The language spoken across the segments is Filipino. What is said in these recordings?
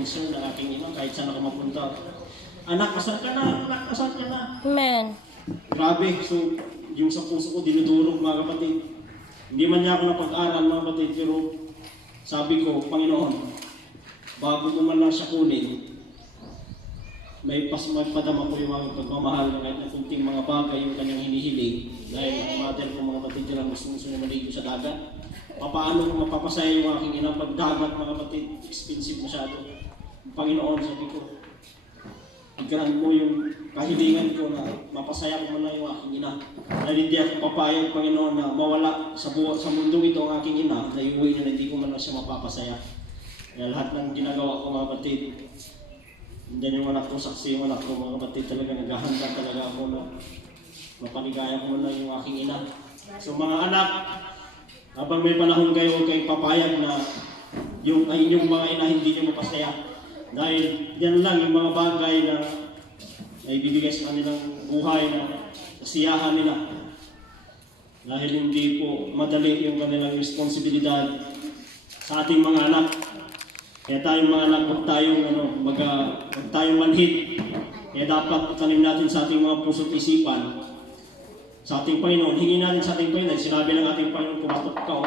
concern ng aking ina kahit saan ako mapunta. Anak, asan ka na? Anak, asan ka na? Amen. Grabe, so yung sa puso ko dinudurog mga kapatid. Hindi man niya ako napag-aral mga kapatid, pero sabi ko, Panginoon, bago ko man lang siya kunin, may magpadama ko yung mga pagmamahal na kahit na kunting mga bagay yung kanyang hinihiling. Dahil ang mother ko mga kapatid nila gusto na maligo sa dagat. Paano ko mapapasaya yung aking ina pag dagat mga kapatid, expensive masyado. Panginoon, sabi ko, igran mo yung kahilingan ko na mapasaya ko man lang yung aking ina. Dahil hindi ako papayag, Panginoon, na mawala sa mundong ito ang aking ina, na iuwi na hindi ko man lang siya mapapasaya. Kaya lahat ng ginagawa ko mga kapatid, hindi yung anak ko, saksi yung anak ko mga kapatid, talaga naghahanda talaga ako na mapaligaya ko man lang yung aking ina. So mga anak, habang may panahon kayo, huwag kayong papayag na yung inyong mga ina hindi nyo mapasaya. Dahil yan lang yung mga bagay na ibibigay sa kanilang buhay na kasiyahan nila. Dahil hindi po madali yung kanilang responsibilidad sa ating mga anak. Kaya tayong mga anak, huwag tayong manhid. Kaya dapat itanim natin sa ating mga puso't isipan sa ating Panginoon. Hingin natin sa ating Panginoon. Sinabi ng ating Panginoon, kumatok ka o.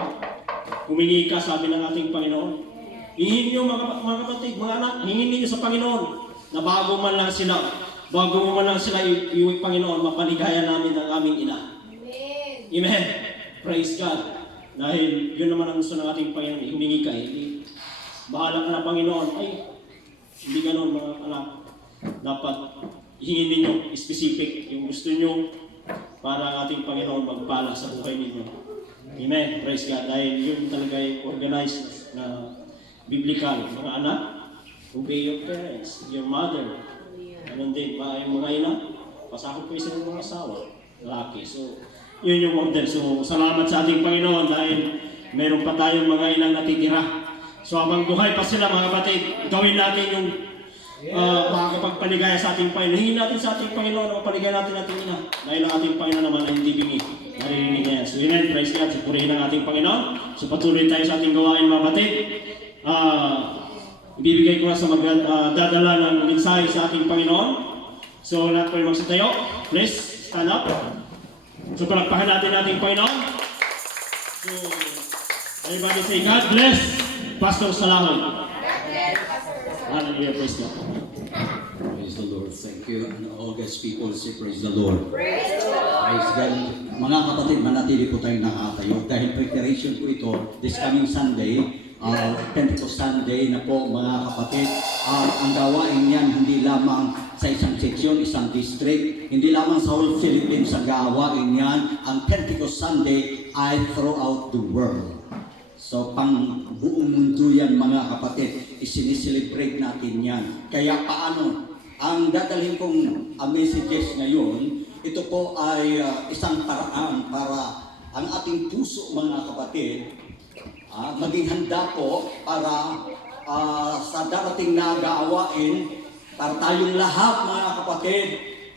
Humingi ka, sabi ng ating Panginoon. Hingin nyo mga kapatid, mga anak, hingin niyo sa Panginoon na bago man lang sila iuwi Panginoon, mapaligaya namin ang aming ina. Amen. Amen. Praise God. Dahil yun naman ang gusto ng ating Panginoon, humingi ka. Bahala ka na Panginoon. Ay, hindi ganun mga anak. Dapat hingin ninyo specific yung gusto nyo para ang ating Panginoon magpala sa buhay ninyo. Amen. Praise God. Dahil yun talaga yung organized na biblical. Mga anak, obey your parents, your mother. Ganun din, yung mga ina, pasakot ko isa ng mga asawa, lalaki. So, yun yung order. So, salamat sa ating Panginoon dahil meron pa tayong mga inang natitira. So, habang buhay pa sila mga kapatid, gawin natin yung makakapagpaligaya sa ating Panginoon. Hingin natin sa ating Panginoon na mapaligaya natin ating ina. Dahil ang ating Panginoon naman ay hindi bingi. Naririnig niya yan. So, amen. Praise God. Supurihin ang ating Panginoon. So, patuloy tayo sa ating gawain mga kapatid. Ibibigay ko na sa magdadala ng mensahe sa ating Panginoon. So, lahat po yung magsitayo. Please, stand up. So, palakpakan natin ating Panginoon. So, everybody say, God bless Pastor Salahon. Hallelujah, praise God. Praise the Lord. Thank you. And all God's people say, praise the Lord. Praise the Lord. Praise God. Mga kapatid, manatili po tayong nakatayo dahil preparation po ito this coming Sunday. Pentecost Sunday na po mga kapatid. Ang gawain yan hindi lamang sa isang seksyon, isang district, hindi lamang sa whole Philippines ang gawain yan. Ang Pentecost Sunday ay throughout the world. So pang buong mundo yan mga kapatid, isiniselebrate natin yan. Kaya paano? Ang dadalhin kong messages ngayon, ito po ay isang paraan para ang ating puso mga kapatid, maging handa po para sa darating na gawain, para tayong lahat mga kapatid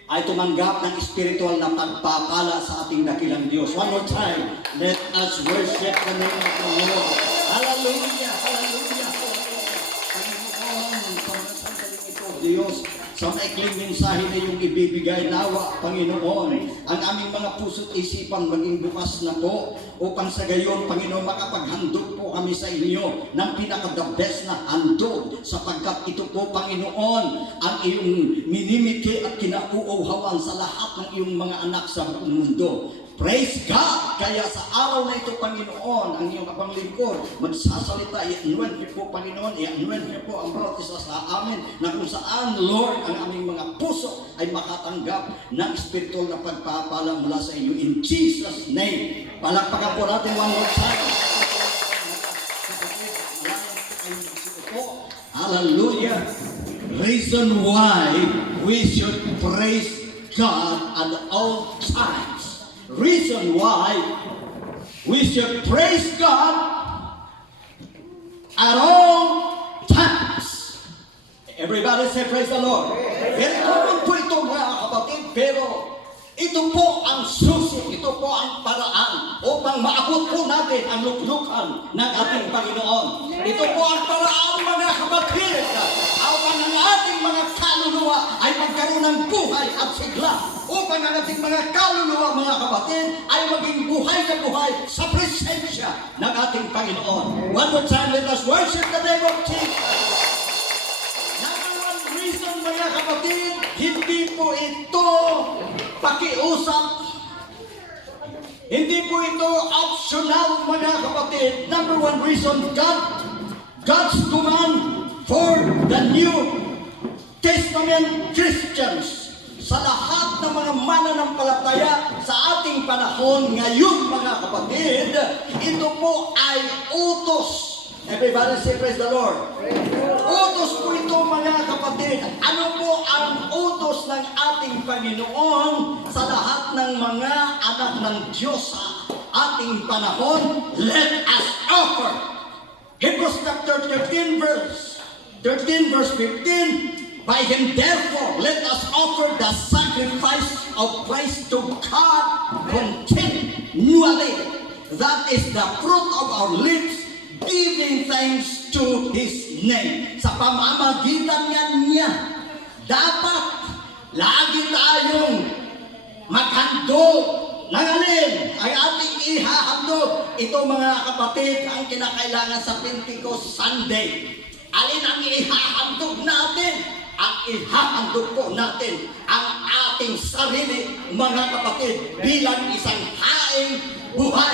ay tumanggap ng spiritual na pagpapala sa ating dakilang Diyos. One more time, let us worship the name of the Lord. Hallelujah! Hallelujah! Hallelujah! Panginoon, pangsasaling ito, Diyos, sa maikling mensahe na iyong ibibigay nawa, Panginoon, ang aming mga puso't isipan maging bukas na po upang sa gayon, Panginoon, makapaghandog po kami sa inyo ng pinaka-the best na handog sapagkat ito po, Panginoon, ang iyong minimiti at kinauuhawan sa lahat ng iyong mga anak sa buong mundo. Praise God! Kaya sa araw na ito, Panginoon, ang iyong kapanglingkod, magsasalita, i-anoint niyo po, Panginoon, i-anoint niyo po ang bawat isa sa amin, na kung saan, Lord, ang aming mga puso ay makatanggap ng spiritual na pagpapala mula sa inyo. In Jesus' name, palakpakan po natin one more time. Hallelujah! Reason why we should praise God at all times. Reason why we should praise God at all times. Everybody say praise the Lord. Very common po ito mga kapatid, pero ito po ang susi, ito po ang paraan upang maabot po natin ang luklukan ng ating Panginoon. Ito po ang paraan mga kapatid ng buhay at sigla upang ang ating mga kaluluwa, mga kapatid, ay maging buhay na buhay sa presensya ng ating Panginoon. One more time, let us worship the name of Jesus. Number one reason, mga kapatid, hindi po ito pakiusap. Hindi po ito optional, mga kapatid. Number one reason, God's command for the New Testament Christians, sa lahat ng mga mananampalataya sa ating panahon ngayon, mga kapatid, ito po ay utos. Everybody say praise the Lord. Utos po ito, mga kapatid. Ano po ang utos ng ating Panginoon sa lahat ng mga anak ng Diyos sa ating panahon? Let us offer. Hebrews chapter 13 verse 15. By him therefore let us offer the sacrifice of praise to God continually. That is the fruit of our lips, giving thanks to his name. Sa pamamagitan niya, dapat lagi tayong maghandog ng alin ay ating ihahandog. Ito, mga kapatid, ang kinakailangan sa Pentecost Sunday. Alin ang ihahandog natin? Ang ihahandog po natin ang ating sarili, mga kapatid, bilang isang haing buhay.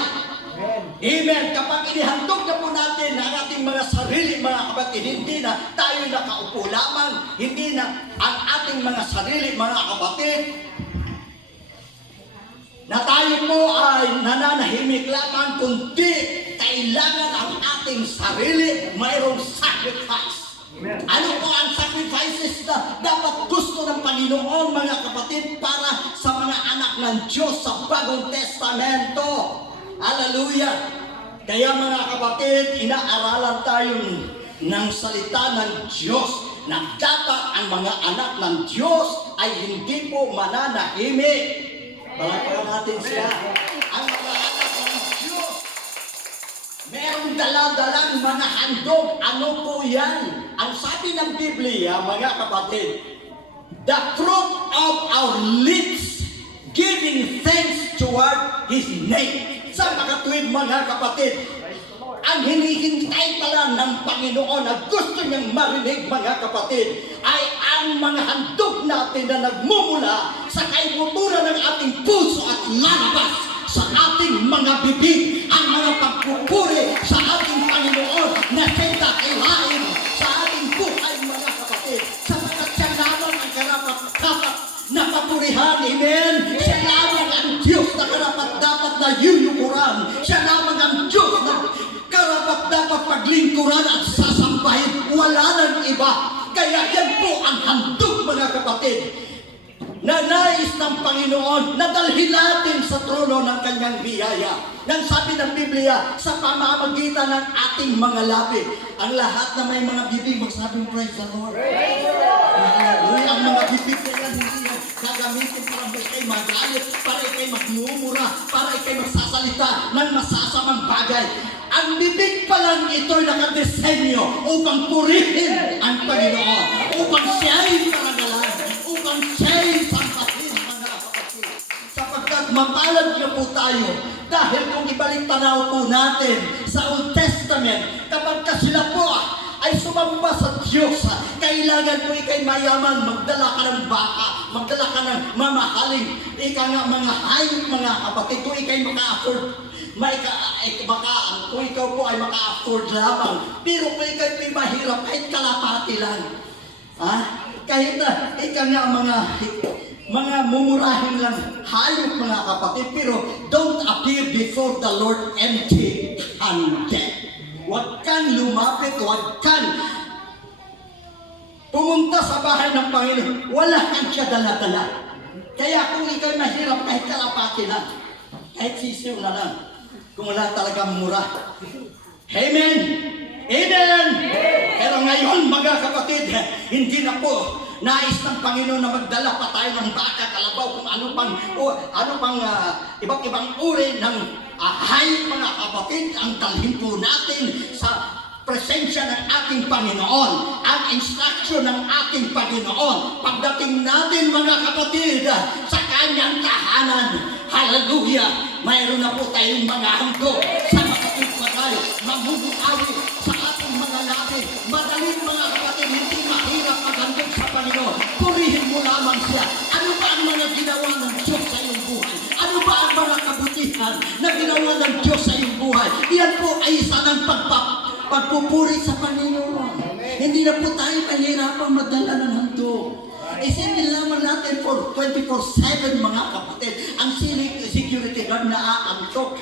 Amen. Kapag inihandog na po natin ang ating mga sarili, mga kapatid, hindi na tayo nakaupo lamang, hindi na ang ating mga sarili, mga kapatid, na tayo po ay nananahimik lamang, kundi kailangan ang ating sarili mayroong sacrifice. Ano po ang sacrifices na dapat gusto ng Panginoon, mga kapatid, para sa mga anak ng Diyos sa Bagong Testamento? Hallelujah! Kaya, mga kapatid, inaaralan tayo ng salita ng Diyos na dapat ang mga anak ng Diyos ay hindi po mananahimik. Palagpagan natin siya. Ang mga anak ng Diyos, merong dala-dalang mga handog. Ano po yan? Ang sabi ng Biblia, mga kapatid, the fruit of our lips, giving thanks toward his name. Sa makatuwid, mga kapatid, ang hinihintay pala ng Panginoon na gusto niyang marinig, mga kapatid, ay ang mga handog natin na nagmumula sa kaibuturan ng ating puso at lalabas sa ating mga bibig, ang mga pagpupuri sa ating Panginoon na siya'y dakilain sa ating buhay, mga kapatid, sapagkat siya lamang ang karapat-dapat na papurihan. Amen. Siya lamang ang Diyos na karapat-dapat na yuyukuran. Siya lamang ang Diyos na karapat-dapat paglingkuran at sasambahin. Wala nang iba. Kaya yan po ang handog, mga kapatid, na nais ng Panginoon na dalhin natin sa trono ng kanyang biyaya. Nang sabi ng Biblia, sa pamamagitan ng ating mga labi, ang lahat na may mga bibig magsabing praise the Lord. Ang mga bibig na yan, hindi yan gagamitin para ikay magalit, para ikay magmumura, para ikay magsasalita ng masasamang bagay. Ang bibig pa lang ito'y nakadesenyo upang purihin ang Panginoon, upang siya'y paragalan, upang siya'y sampatin, mga kapatid. Sapagkat mapalad na po tayo, dahil kung ibalik tanaw po natin sa Old Testament, kapag sila po ay sumamba sa Diyos, kailangan mo ikay mayaman, magdala ka ng baka, magdala ka ng mamahaling, ika nga mga hayop, mga kapatid, kung ikay maka-afford, kung ikaw po ay maka-afford lamang, pero kung ikay may mahirap, kahit kalapati lang, kahit na ika nga mga mumurahin lang hayop, mga kapatid, pero don't appear before the Lord empty-handed. Huwag kang lumapit, huwag kang pumunta sa bahay ng Panginoon, wala kang siya dala-dala. Kaya kung ikay mahirap, kahit kalapati lang, kahit sisiw na lang, kung wala talagang mura. Amen! Amen! Pero ngayon, mga kapatid, hindi na po nais ng Panginoon na magdala pa tayo ng baka, kalabaw, kung ano pang iba't ibang uri ng hayop, mga kapatid, ang dalhin po natin sa presensya ng ating Panginoon, ang instruction ng ating Panginoon. Pagdating natin mga kapatid sa kanyang tahanan, hallelujah, mayroon na po tayong mga handog sa mga bagay, mamumukawi sa ating mga labi. Madaling mga kapatid, hindi mahirap maghandog sa Panginoon. Purihin mo lamang siya. Ano ba ang mga ginawa ng Diyos sa iyong buhay? Ano ba ang mga kabutihan na ginawa ng Diyos sa iyong buhay? Iyan po ay isa ng pagpupuri sa Panginoon. Hindi na po tayo mahirapang magdala ng handog. Isipin lamang natin for 24/7 mga kapatid, ang security guard na aantok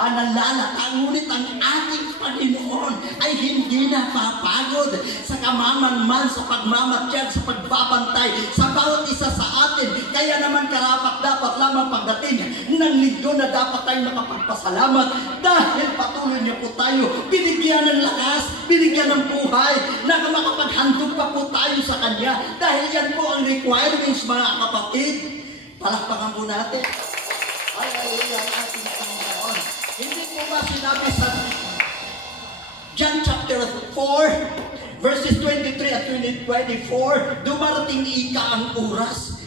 nalalata, ngunit ang ating Panginoon ay hindi napapagod sa kamamanman, sa pagmamatyag, sa pagbabantay sa bawat isa sa atin. Kaya naman karapat dapat lamang pagdating ng linggo na dapat tayong makapagpasalamat dahil patuloy niya po tayo binigyan ng lakas, binigyan ng buhay, na makapaghandog pa po tayo sa Kanya. Dahil yan po ang requirements mga kapatid. Palakpakan po natin. Hallelujah ang ating Panginoon. Hindi po ba sinabi sa John chapter 4 verses 23 at 24, dumarating ika ang oras.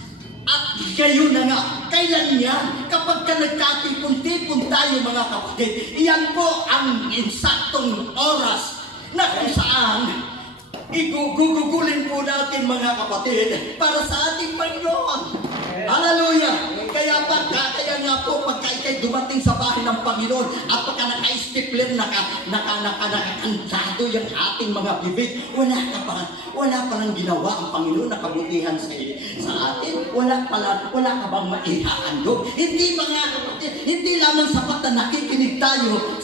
At gayon na nga, kailan yan? Kapag ka nagkatipon-tipon tayo mga kapatid, iyan po ang insaktong oras na kung saan igugugulin po natin mga kapatid para sa ating Panginoon. Hallelujah! Kaya nga po, pagka ikay dumating sa bahay ng Panginoon at pagka naka-stipler, nakakantado yung ating mga bibig, wala palang ginawa ang Panginoon na kabutihan sa atin. Wala ka bang maihahandog? Hindi mga kapatid, hindi lamang sapat na nakikinig tayo,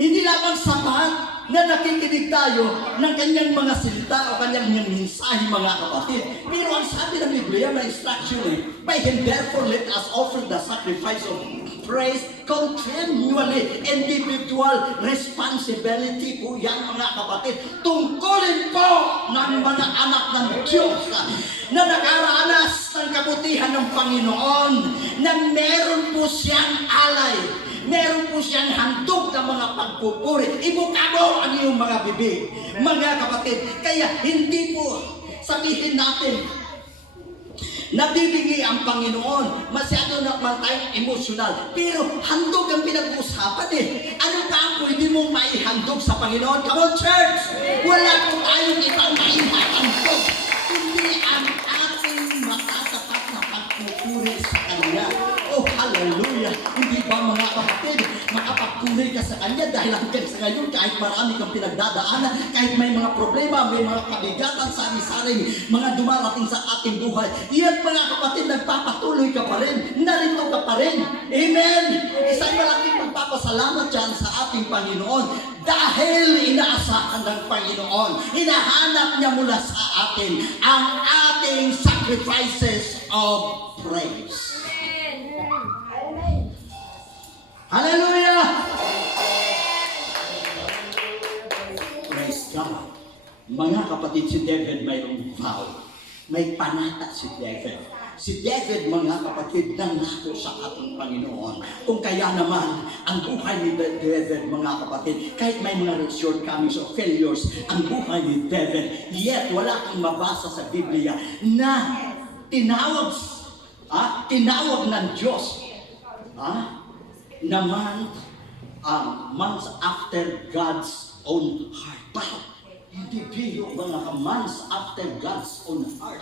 hindi lamang sapat na nakikinig tayo ng kanyang mga salita o kanyang mensahe mga kapatid. Pero ang sabi ng Biblia, may instruction by Him therefore let us offer the sacrifice of praise continually. Individual responsibility po yan mga kapatid. Tungkulin po ng mga anak ng Diyos na nakaranas ng kabutihan ng Panginoon, na meron po siyang alay, meron po siyang handog ng mga pagpupuri. Ibuka mo ang iyong mga bibig, mga kapatid. Kaya hindi po sabihin natin nabibigay ang Panginoon. Masyado naman tayong emosyonal. Pero handog ang pinag-uusapan Ano ba ang pwede mong maihandog sa Panginoon? Come on, church! Wala po tayong ibang maihandog kundi ang ating matatapat na pagpupuri sa Kanya. Oh, hallelujah! Hindi ba mga kapatid, makapagpuri ka sa Kanya dahil hanggang sa ngayon, kahit marami kang pinagdadaanan, kahit may mga problema, may mga kabigatan, sari-saring mga dumarating sa ating buhay, iyan mga kapatid, nagpapatuloy ka pa rin, narito ka pa rin. Amen! Isang malaking magpapasalamat dyan sa ating Panginoon dahil inaasahan ng Panginoon, hinahanap niya mula sa atin ang ating sacrifices of praise. Hallelujah! Praise God. Mga kapatid, si David mayroong vow. May panata si David. Si David, mga kapatid, nangako sa ating Panginoon. Kung kaya naman, ang buhay ni David, mga kapatid, kahit may mga shortcomings o failures, ang buhay ni David, yet wala kang mabasa sa Biblia na tinawag ng Diyos. Naman months after God's own heart. Bakit? Hindi biro mga months after God's own heart.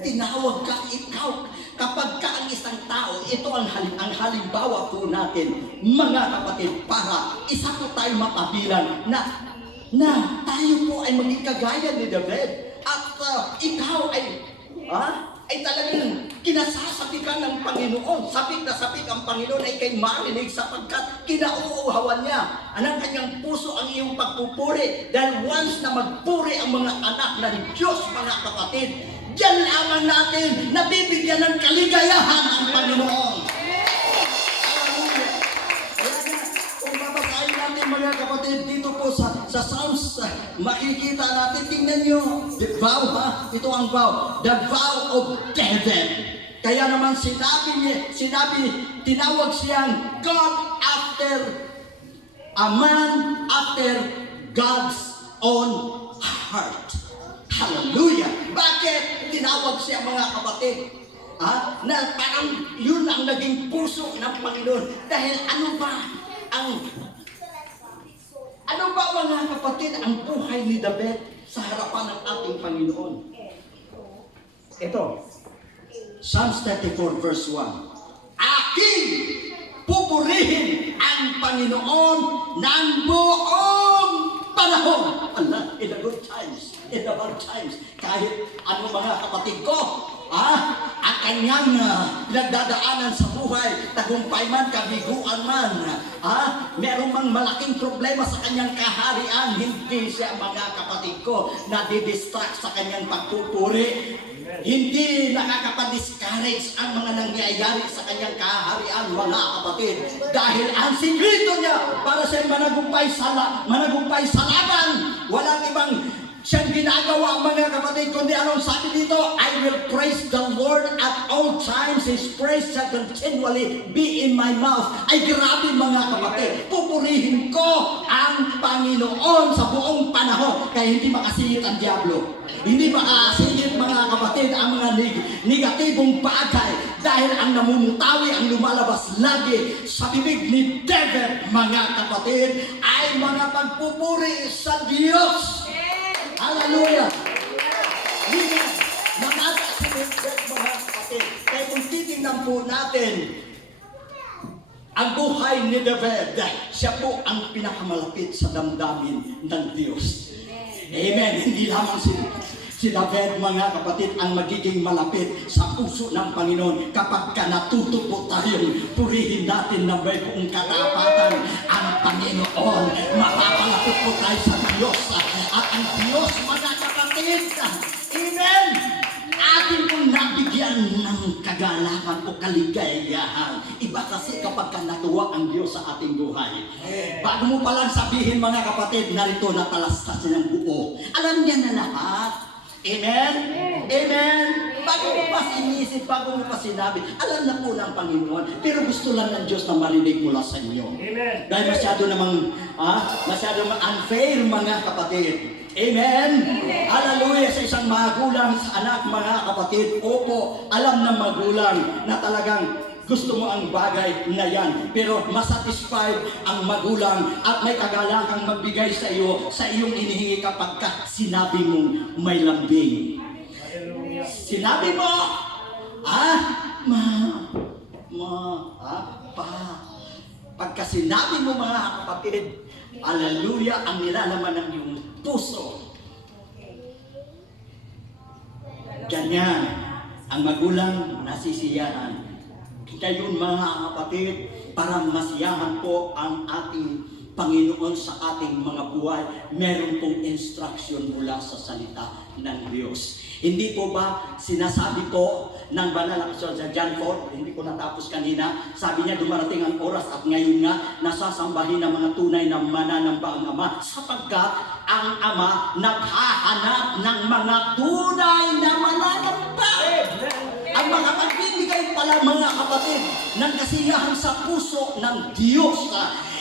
Tinawag ka, ikaw. Kapag ka ang isang tao, ito ang halimbawa po natin, mga kapatid, para isa po tayo mapabilang na tayo po ay maging kagaya ni David. At ikaw ay talagang kinasasabikan ng Panginoon. Sabik na sabik ang Panginoon ay kay marinig sapagkat kinauuhawan niya ang kanyang puso ang iyong pagpupuri. Dahil once na magpuri ang mga anak ng Diyos, mga kapatid, diyan lamang natin nabibigyan ng kaligayahan ang Panginoon. Kung babasahin natin mga kapatid dito po sa Psalms, makikita natin, tingnan nyo, the vow ito ang vow, the vow of David. Kaya naman tinawag siyang God after a man after God's own heart. Hallelujah! Bakit tinawag siya mga kapatid? Na parang yun ang naging puso ng Panginoon. Dahil ano ba mga kapatid ang buhay ni David sa harapan ng ating Panginoon? Ito, Psalms 34 verse 1. Aking pupurihin ang Panginoon ng buong panahon. Allah, in the good times, in the bad times, kahit ano mga kapatid ko, ang kanyang nagdadaanan sa buhay, tagumpay man, kabiguan man, meron mang malaking problema sa kanyang kaharian, hindi siya mga kapatid ko nadidistract sa kanyang pagpupuri. Hindi nakakapag-discourage ang mga nangyayari sa kanyang kaharian, mga kapatid. Dahil ang sikreto niya para siya managumpay sa laban, walang ibang siyang ginagawa, mga kapatid, kundi anong sabi dito? I will praise the Lord at all times. His praise shall continually be in my mouth. Ay grabe mga kapatid, pupurihin ko ang Panginoon sa buong panahon. Kaya hindi makasingit ang diablo. Hindi makasingit mga kapatid ang mga negatibong bagay. Dahil ang namumutawi, ang lumalabas lagi sa bibig ni David, mga kapatid, ay mga pagpupuri sa Diyos. Hallelujah! Amen! Namata si David, mga kapatid. Kaya kung titingnan po natin ang buhay ni David, siya po ang pinakamalapit sa damdamin ng Diyos. Amen! Hindi lamang si David, mga kapatid, ang magiging malapit sa puso ng Panginoon kapag natuto po tayong purihin natin na may buong katapatan ang Panginoon. Mapapalapit po tayo sa Diyos. At ang Diyos, mga kapatid, amen, atin pong nabigyan ng kagalakan o kaligayahan. Iba kasi kapag natuwa ang Diyos sa ating buhay. Bago mo palang sabihin, mga kapatid, narito natalastas niya ng buo. Alam niya na lahat. Amen? Amen? Bago mo pa sinisip, bago mo pa sinabi, alam na po ng Panginoon, pero gusto lang ng Diyos na marinig mula sa inyo. Amen. Dahil masyado namang unfair, mga kapatid. Amen? Amen. Hallelujah sa isang magulang sa anak, mga kapatid. Opo, alam ng magulang na talagang gusto mo ang bagay na yan, pero masatisfied ang magulang at may kagalakang magbigay sa iyo sa iyong inihingi kapag sinabi mong may lambing. Sinabi mo, pagka sinabi mo, mga kapatid, hallelujah, ang nilalaman ng iyong puso. Ganyan ang magulang nasisiyahan. Ngayon, mga kapatid, para masiyahan po ang ating Panginoon sa ating mga buhay, meron pong instruction mula sa salita ng Diyos. Hindi po ba sinasabi po ng banal na kasulatan sa John 4, hindi ko natapos kanina, sabi niya dumarating ang oras at ngayon nga nasasambahin ng mga tunay na mananamba ang Ama, sapagkat ang Ama naghahanap ng mga tunay na mananamba. Ang mga pagbibigay pala, mga kapatid, ng kasiyahan sa puso ng Diyos,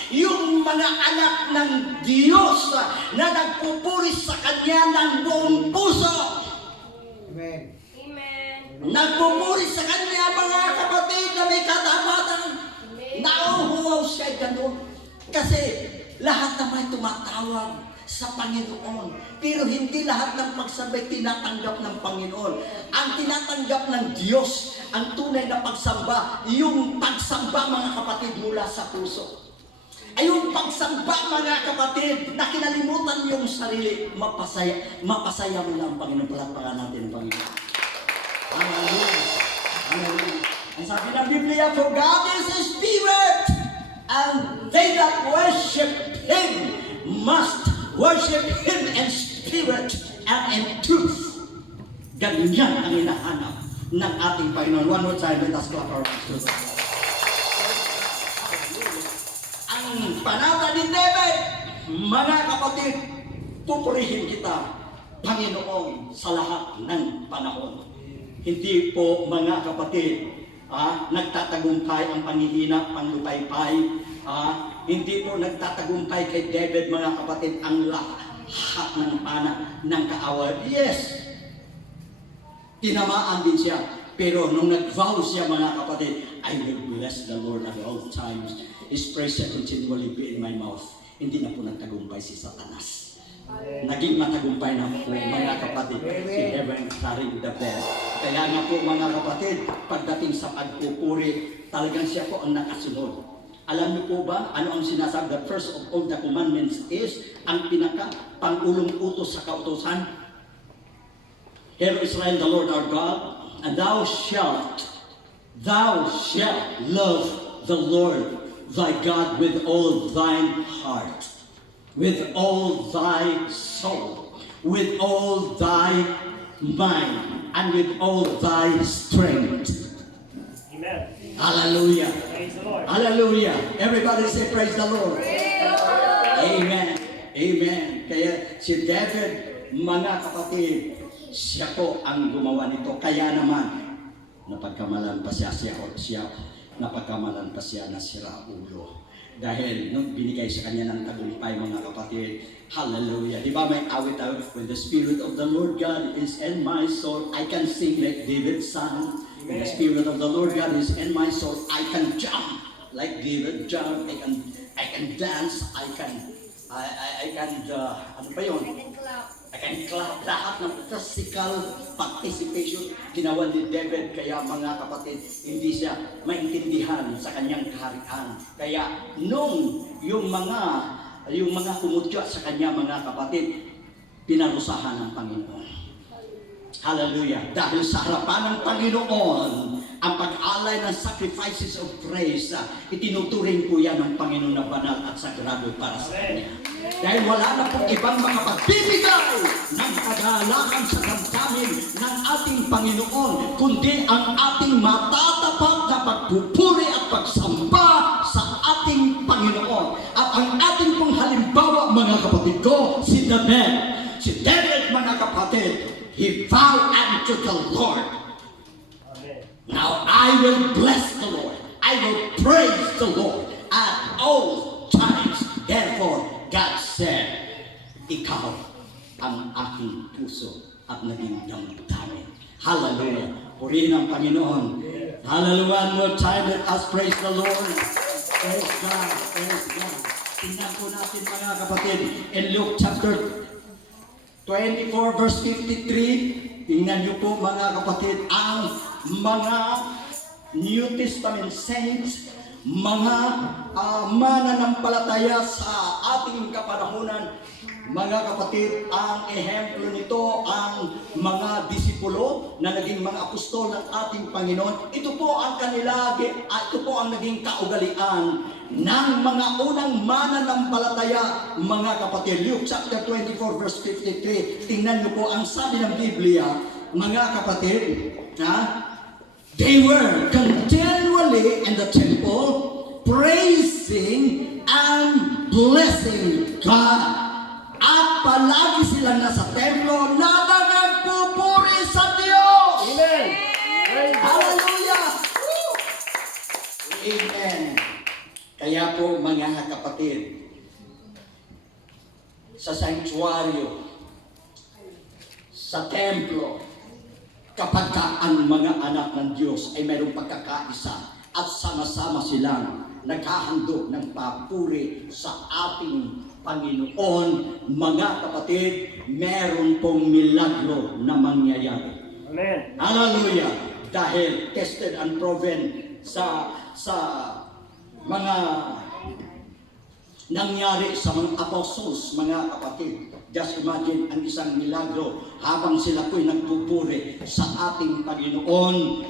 yung mga anak ng Diyos na nagpupuri sa Kanya ng buong puso. Amen. Nagpupuri sa Kanya, mga kapatid, na may katapatan. Nauhuwaw siya ganun. Kasi lahat naman tumatawag sa Panginoon. Pero hindi lahat ng pagsambay tinatanggap ng Panginoon. Ang tinatanggap ng Diyos, ang tunay na pagsamba, yung pagsamba, mga kapatid, mula sa puso. Ay yung pagsamba, mga kapatid, na kinalimutan yung sarili, mapasaya mo lang ang Panginoon. Palakpakan natin ang Panginoon. Hallelujah. Hallelujah. Ang sabi ng Biblia, for God is a spirit, and they that worship Him must worship Him in spirit and in truth. Ganyan ang hinahanap ng ating Panginoon. One more time, let us clap our hands. Ang panata ni David, mga kapatid, pupurihin kita, Panginoon, sa lahat ng panahon. Hindi po, mga kapatid, nagtatagumpay ang panghihina, panglupaypay, Hindi po nagtatagumpay kay David, mga kapatid, ang lahat ng pana ng kaaway. Yes, tinamaan din siya. Pero nung nag-vow siya, mga kapatid, I will bless the Lord at all times. His praise shall continually be in my mouth. Hindi na po nagtagumpay si Satanas. Naging matagumpay na po, mga kapatid, si Heaven carrying the bell. Kaya nga po, mga kapatid, pagdating sa pagpupuri, talagang siya po ang nakasunod. Alam niyo po ba, ano ang sinasabi? The first of all the commandments is ang pinaka-pangulong utos sa kautosan. Hear Israel, the Lord our God, and thou shalt love the Lord thy God with all thine heart, with all thy soul, with all thy mind, and with all thy strength. Amen. Hallelujah. Praise the Lord. Hallelujah. Everybody say praise the Lord. Amen. Amen. Kaya si David, mga kapatid, siya po ang gumawa nito. Kaya naman, napagkamalan pa siya na sira ulo. Dahil nung binigay sa kanya ng tagumpay, mga kapatid, hallelujah. Di ba may awit-awit, when the Spirit of the Lord God is in my soul, I can sing like David sang. When the Spirit of the Lord God is in my soul, I can jump like David jump. I can dance. I can ano ba yun? I can clap. Lahat ng physical participation ginawa ni David. Kaya mga kapatid, hindi siya maintindihan sa kanyang kaharian. Kaya nung yung mga kumutya sa kanya, mga kapatid, pinarusahan ng Panginoon. Hallelujah. Dahil sa harapan ng Panginoon, ang pag-alay ng sacrifices of praise, itinuturing po yan ng Panginoon na banal at sagrado para sa Kanya. Dahil wala na pong ibang makapagbibigay ng kagalakan sa damdamin ng ating Panginoon, kundi ang ating matatapat na pagpupuri at pagsamba sa ating Panginoon. At ang ating pong halimbawa, mga kapatid ko, si David. Si David, mga kapatid, he vowed unto the Lord. Amen. Now I will bless the Lord. I will praise the Lord at all times. Therefore, God said, ikaw ang aking puso at naging damdamin. Hallelujah. Purihin ang Panginoon. Hallelujah. One more time, let us praise the Lord. Praise God. Praise God. Tingnan po natin, mga kapatid, in Luke chapter 24 verse 53, tingnan niyo po, mga kapatid, ang mga New Testament saints, mga mananampalataya sa ating kapanahunan, mga kapatid, ang ehemplo nito, ang mga disipulo na naging mga apostol ng ating Panginoon. Ito po ang ito po ang naging kaugalian ng mga unang mananampalataya, mga kapatid. Luke chapter 24 verse 53. Tingnan niyo po ang sabi ng Biblia, mga kapatid, they were continually in the temple praising and blessing God. At palagi silang nasa templo na nagpupuri sa Diyos. Amen. Praise the Lord. Hallelujah! Woo! Amen. Kaya po, mga kapatid, sa sanctuaryo, sa templo, kapag ang mga anak ng Diyos ay mayroong pagkakaisa at sama-sama silang naghahandog ng papuri sa ating Panginoon, mga kapatid, meron pong milagro na mangyayari. Amen. Hallelujah! Dahil tested and proven sa mga nangyari sa mga apostles, mga kapatid. Just imagine ang isang milagro habang sila po'y nagpupuri sa ating Panginoon.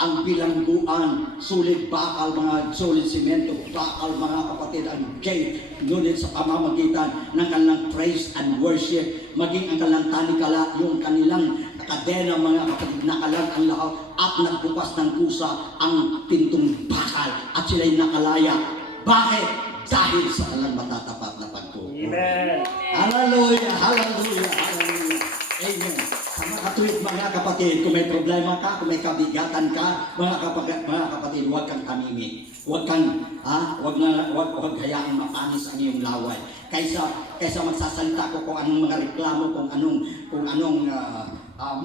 Ang bilangguan, sulit bakal, mga sulit simento, bakal, mga kapatid, ang gate, ngunit sa pamamagitan ng kanilang praise and worship, maging ang kanilang tanikala, yung kanilang kadena, mga kapatid, nakalag ang lahat at nagbukas ng kusa ang pintong bakal at sila'y nakalaya. Bakit? Dahil sa kanilang matatapat na pagpupuri. Amen. Hallelujah, hallelujah, hallelujah. Amen. Sa mga tuwid, mga kapatid, kung may problema ka, kung may kabigatan ka, mga kapatid, huwag kang tamimi. Huwag hayaang mapanis ang iyong laway. Kaysa magsasalita ko kung anong mga reklamo, kung anong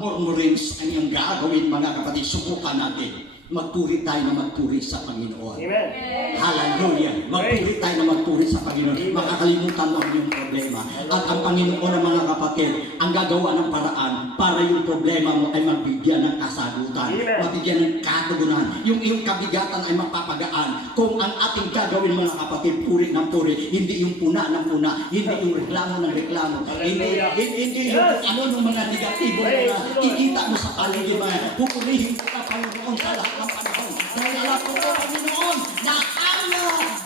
murmurings ang iyong gagawin, mga kapatid, subukan natin. Magpuri tayo na magpuri sa Panginoon. Amen. Hallelujah! Magpuri tayo na magpuri sa Panginoon. Makakalimutan mo ang iyong problema. At ang Panginoon ng mga kapatid, ang gagawa ng paraan para yung problema mo ay mabigyan ng kasagutan, mabigyan ng katugunan. Yung iyong kabigatan ay mapapagaan. Kung ang ating gagawin, mga kapatid, puri ng puri, hindi yung puna ng puna, hindi yung reklamo ng reklamo, hindi yung ano ng mga negatibo na ikita mo sa paligid mo. Pupurihin ko ka, Panginoon, sa lahat ng panahon. Dahil alam ko po, Panginoon, na ang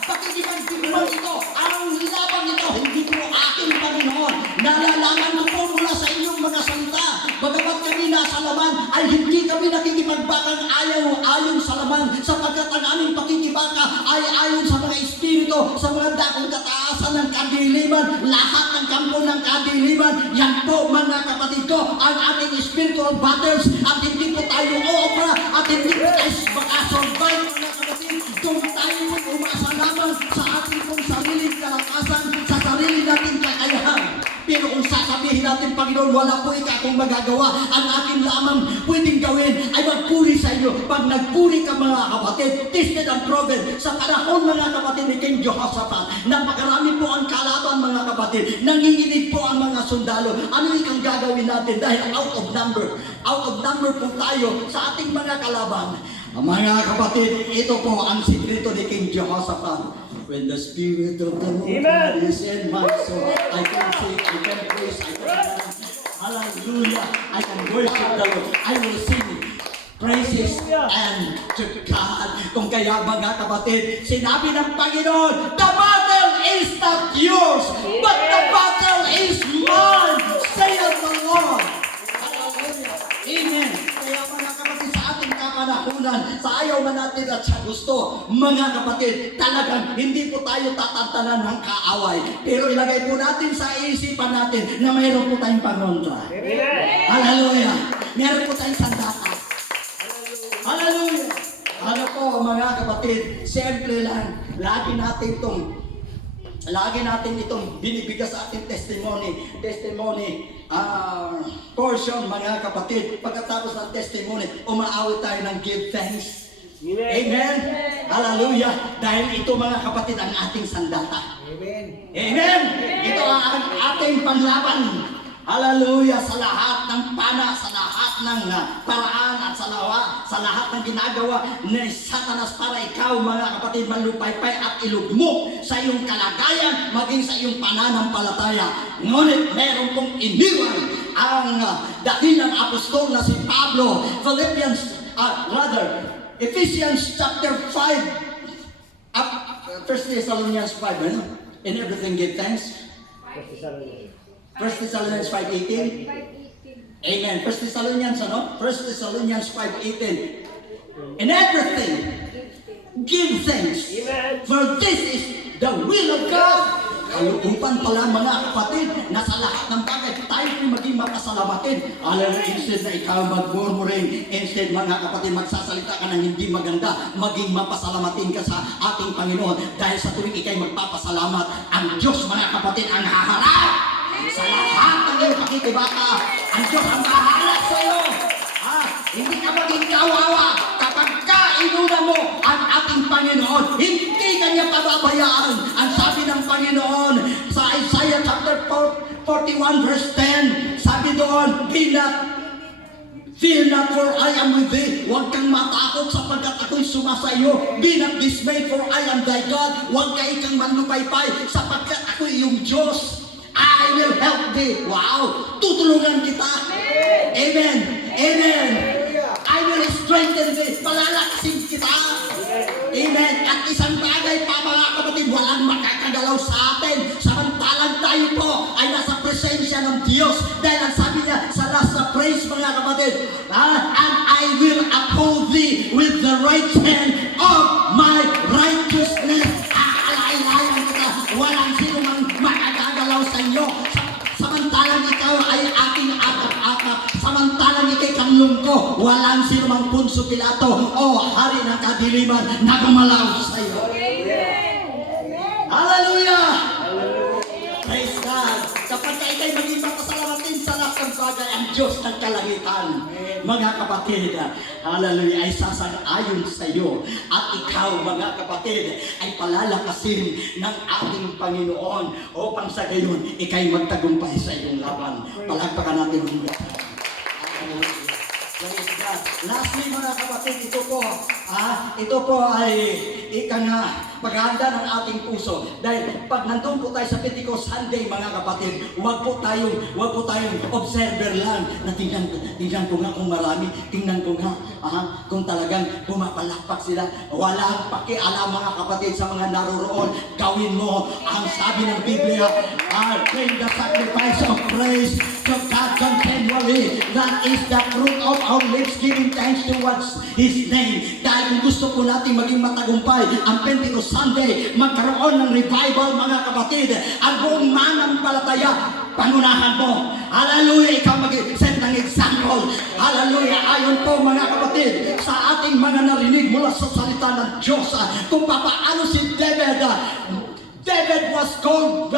pakikipagpiliman ito, ang labang ito, hindi po aking Panginoon. Nalalaman ko po mula sa inyong mga salita. Bagamat kami nasa laman, ay hindi kami nakikipagbakang ayon sa laman, sapagkat ang aming pakikibaka ay ayon sa mga espiritu, sa mga dakong kataasan ng kadiliman, lahat ng kampo ng kadiliman. Yan po, mga kapatid ko, ang ating spiritual battles, at hindi po tayo oopra, at hindi po tayo makasurvive, mga kapatid, kung tayo po umasa lamang sa ating pong sariling kalakasan, sa sarili nating kakayahan. Pero kung sasabihin natin, Panginoon, wala po akong magagawa, ang akin lamang pwedeng gawin ay magpuri sa iyo. Pag nagpuri ka, mga kapatid, tested and proven, sa panahon, mga kapatid, ni King Jehoshaphat, napakarami po ang kalaban, mga kapatid, nanginginig po ang mga sundalo. Ano ikang gagawin natin? Dahil out of number po tayo sa ating mga kalaban. Mga kapatid, ito po ang sikreto ni King Jehoshaphat. When the Spirit of the Lord is in my soul, I can sing, I can praise, I can dance. Hallelujah! I can worship the Lord. I will sing praises and to God. Kung kaya, mga kapatid, sinabi ng Panginoon, the battle is not yours, but the battle is mine, saith the Lord. Hallelujah! Amen! Kaya, mga kapatid, sa ating kapanahunan, sa ayaw man natin at sa gusto, mga kapatid, talagang hindi po tayo tatantanan ng kaaway. Pero ilagay po natin sa isipan natin na mayroon po tayong pangontra. Amen. Hallelujah! Meron po tayong sandata. Hallelujah! Ano po, mga kapatid, siyempre lang, lagi natin itong binibigay sa ating testimony portion, mga kapatid. Pagkatapos ng testimony, umaawit tayo ng give thanks. Amen. Hallelujah. Dahil ito, mga kapatid, ang ating sandata. Amen. Amen. Ito ang ating panlaban. Hallelujah. Sa lahat ng pana, sa lahat ng paraan at sa lahat ng ginagawa ni Satanas para ikaw, mga kapatid, malupaypay at ilugmo sa iyong kalagayan, maging sa iyong pananampalataya. Ngunit meron pong iniwan ang dakilang apostol na si Pablo. Ephesians chapter 5, 1 Thessalonians 5, ano? In everything give thanks. 1 Thessalonians 5:18. Amen. 1 Thessalonians 5:18. In everything, give thanks. Amen. For this is the will of God. Kalukupan pala, mga kapatid, na sa lahat ng bagay tayo po maging mapasalamatin. Alam, instead na ikaw magmurmuring, instead, mga kapatid, magsasalita ka ng hindi maganda, maging mapasalamatin ka sa ating Panginoon. Dahil sa tuwing ikay magpapasalamat, ang Diyos, mga kapatid, ang haharap sa lahat ng iyong pakikibaka. Ang Diyos ang mahalak sa iyo. Hindi ka maging kawawa kapag inuna mo ang ating Panginoon. Hindi kanya pababayaan. Ang sabi ng Panginoon sa Isaiah chapter 41 verse 10, sabi doon, fear not, for I am with thee. Huwag kang matakot sapagkat ako'y sumasayo. Be not dismayed, for I am thy God. Huwag ka ikang manlupaypay sapagkat ako'y iyong Diyos. I will help thee. Wow! Tutulungan kita. Amen. Amen. I will strengthen thee. Palalakasin kita. Amen. At isang bagay pa, mga kapatid, walang makakagalaw sa atin. Samantalang tayo po ay nasa presensya ng Diyos. Dahil ang sabi niya sa last praise, mga kapatid, and I will uphold thee with the right hand of my righteousness. Alay-layan kita. Walang sino mang makakagalaw sa inyo. Samantalang ikaw ay aking akap-akap. Samantalang itanglong ko, walang sinumang Punso Pilato o hari ng kadiliman na gumalaw sa iyo. Hallelujah! Praise God! Kapag ikay maging papasalamatin sa lahat ng bagay ang Diyos ng kalangitan, mga kapatid, hallelujah, ay sasang-ayon sa iyo. At ikaw, mga kapatid, ay palalakasin ng ating Panginoon upang sa gayon, ikay magtagumpay sa iyong laban. Palagpakan natin ang Diyos. Praise God. Lastly, mga kapatid, ito po ay paghahanda ng ating puso. Dahil pag nandun po tayo sa Pentecost Sunday, mga kapatid, wag po tayong observer lang na tingnan ko nga kung marami, tingnan ko nga kung talagang pumapalakpak sila. Walang pakialam, mga kapatid, sa mga naroroon. Gawin mo ang sabi ng Biblia, bring the sacrifice of praise to God continually. That is the fruit of our lips, giving thanks towards His name. Dahil kung gusto po natin maging matagumpay ang Pentecost Sunday, magkaroon ng revival, mga kapatid, ang buong manampalataya, pangunahan mo. Hallelujah, ikaw mag-set ng example. Hallelujah, ayon po, mga kapatid, sa ating mga narinig mula sa salita ng Diyos, kung paano si David was called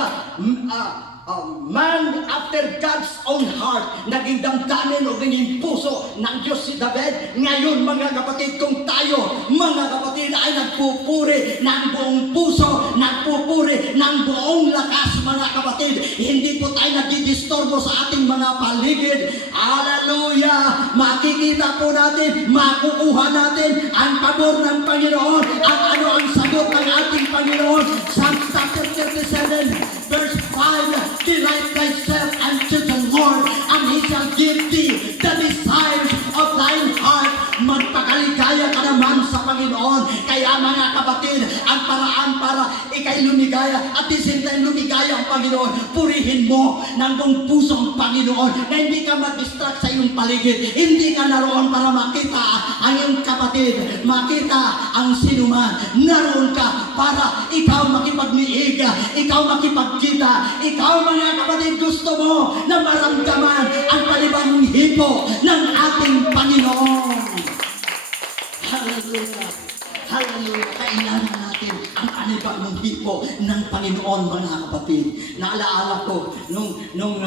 man after God's own heart. Naging damdamin o naging puso ng Diyos si David. Ngayon, mga kapatid, kung tayo, mga kapatid, ay nagpupuri ng buong puso, nagpupuri ng buong lakas, mga kapatid, hindi po tayo nagdidistorbo sa ating mga paligid. Hallelujah! Makikita po natin, makukuha natin ang pabor ng Panginoon at ano ang sagot ng ating Panginoon. Psalm chapter 37 verse 5, delight thyself unto the Lord, and He shall give thee the desires of thine heart. Magpakaligaya ka naman sa Panginoon. Kaya, mga kapatid, ang paraan para ikay lumigaya at isintay lumigaya ang Panginoon, purihin mo ng buong puso ang Panginoon, na hindi ka mag-distract sa iyong paligid. Hindi ka naroon para makita ang iyong kapatid, makita ang sinuman. Naroon ka para ikaw makipagniig, ikaw makipagkita, ikaw, mga kapatid, gusto mo na maramdaman ang palibang hipo ng ating Panginoon. Hallelujah! Hallelujah! Kailangan natin ang panibagong hipo ng Panginoon, mga kapatid. Naalaala ko, nung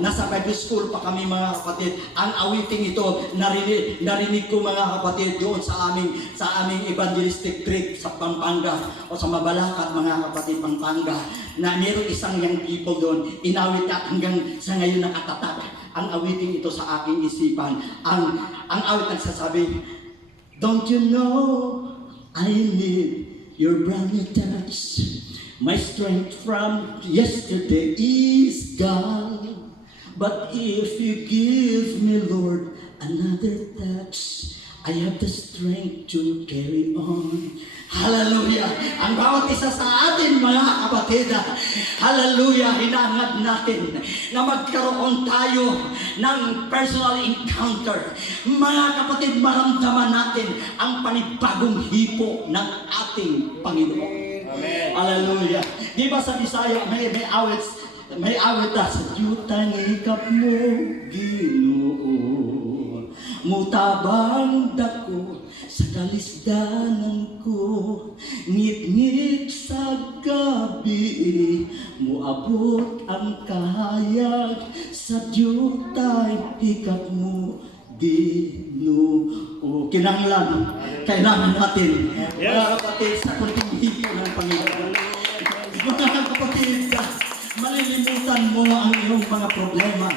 nasa Bible school pa kami, mga kapatid, ang awiting ito, narinig ko, mga kapatid, doon sa aming evangelistic trip sa Pampanga o sa Mabalacat, mga kapatid, Pampanga, na mayroong isang young people doon, inawit at hanggang sa ngayon nakatatak ang awiting ito sa aking isipan. Ang awit nagsasabi, don't you know I need your brand new touch? My strength from yesterday is gone. But if you give me, Lord, another touch, I have the strength to carry on. Hallelujah! Ang bawat isa sa atin, mga kapatid, hallelujah, hinangad natin na magkaroon tayo ng personal encounter. Mga kapatid, maramdaman natin ang panibagong hipo ng ating Panginoon. Amen. Hallelujah! Di ba sa Bisaya, may awit na sa jutang ikap mo, Ginoo, mutabang dako sa kalisdanan ko, ngit-ngit sa gabi, muabot ang kahayag sa jutay hikap mo, Ginoo. Kinanglan, kailangan natin, mga kapatid, sa kunting hipo ng Panginoon. Mga kapatid, malilimutan mo ang iyong mga problema.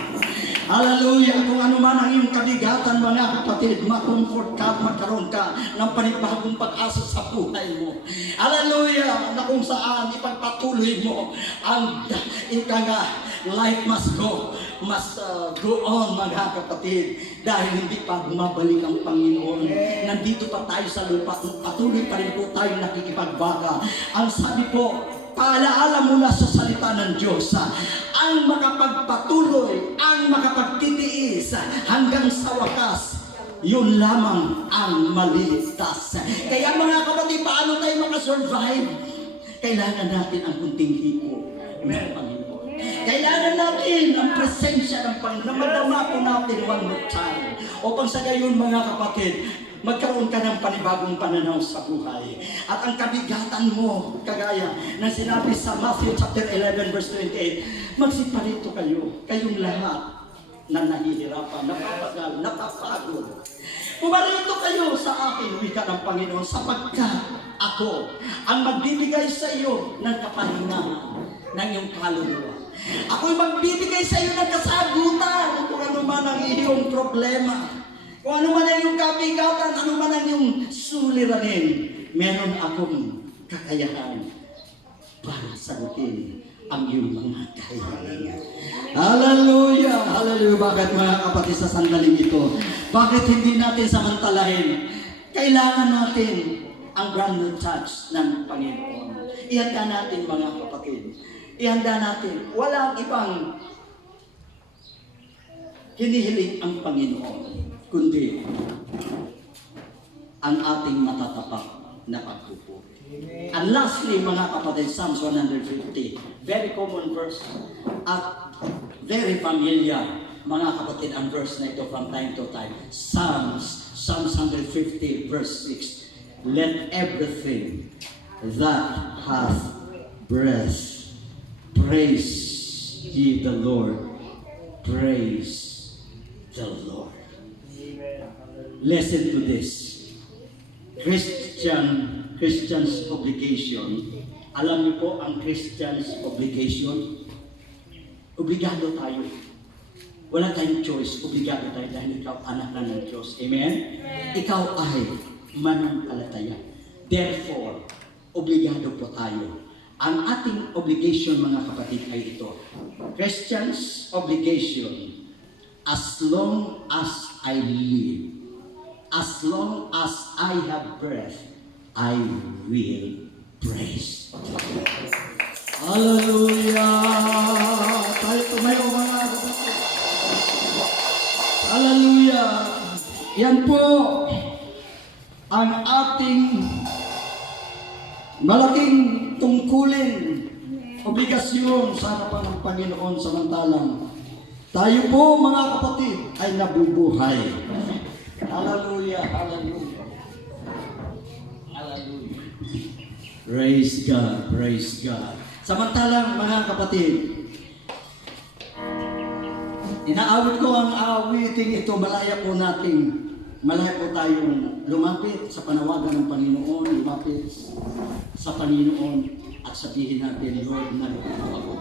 Hallelujah! Kung ano man ang iyong kabigatan, mga kapatid, makomfort ka at magkaroon ka ng panibagong pag-asa sa buhay mo. Hallelujah! Na kung saan ipagpatuloy mo ang life must go on, mga kapatid, dahil hindi pa bumabalik ang Panginoon. Nandito pa tayo sa lupa, patuloy pa rin po tayo nakikipagbaga. Ang sabi po, paalaala mula sa salita ng Diyos, ang makapagpatuloy, ang makapagtitiis hanggang sa wakas, yun lamang ang maligtas. Kaya, mga kapatid, paano tayo makasurvive? Kailangan natin ang kunting hipo ng Panginoon. Kailangan natin ang presensya ng Panginoon, na madama po natin one more time. upang sa gayon mga kapatid, magkaroon ka ng panibagong pananaw sa buhay. At ang kabigatan mo, kagaya ng sinabi sa Matthew chapter 11 verse 28, magsiparito kayo, kayong lahat na nahihirapan, napapagal, napapagod. Pumarito kayo sa akin, wika ng Panginoon, sapagkat ako ang magbibigay sa iyo ng kapahingahan ng iyong kaluluwa. Ako'y magbibigay sa iyo ng kasagutan kung ano man ang iyong problema. Kung ano man ang iyong kabigatan, ano man ang iyong suliranin, meron akong kakayahan para sagutin ang iyong mga kahilingan. Hallelujah! Hallelujah! Bakit mga kapatid sa sandaling ito? Bakit hindi natin samantalahin? Kailangan natin ang brand new touch ng Panginoon. Ihanda natin mga kapatid. Ihanda natin. Walang ibang hinihiling ang Panginoon, kundi ang ating matatapat na pagpupuri. And lastly, mga kapatid, Psalms 150, very common verse at very familiar, mga kapatid, ang verse na ito from time to time. Psalms 150 verse 6, let everything that hath breath praise ye the Lord. Praise the Lord. Amen. Listen to this. Christian's obligation. Alam niyo po ang Christian's obligation? Obligado tayo. Wala tayong choice. Obligado tayo dahil ikaw anak na ng Diyos. Amen? Ikaw ay mananampalataya. Therefore, obligado po tayo. Ang ating obligation, mga kapatid, ay ito. Christian's obligation, as long as I live, as long as I have breath, I will praise. Hallelujah! Tayo tumayo mga kapatid. Hallelujah! Yan po ang ating malaking tungkulin, obligasyon sa harapan ng Panginoon samantalang tayo po mga kapatid ay nabubuhay. Hallelujah, hallelujah. Hallelujah. Praise God, praise God. Samantalang mga kapatid, inaawit ko ang awiting ito, malaya po tayong lumapit sa panawagan ng Panginoon, lumapit sa Panginoon at sabihin natin, Lord, narito ako.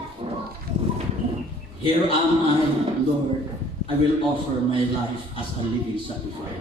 Here am I, Lord. I will offer my life as a living sacrifice.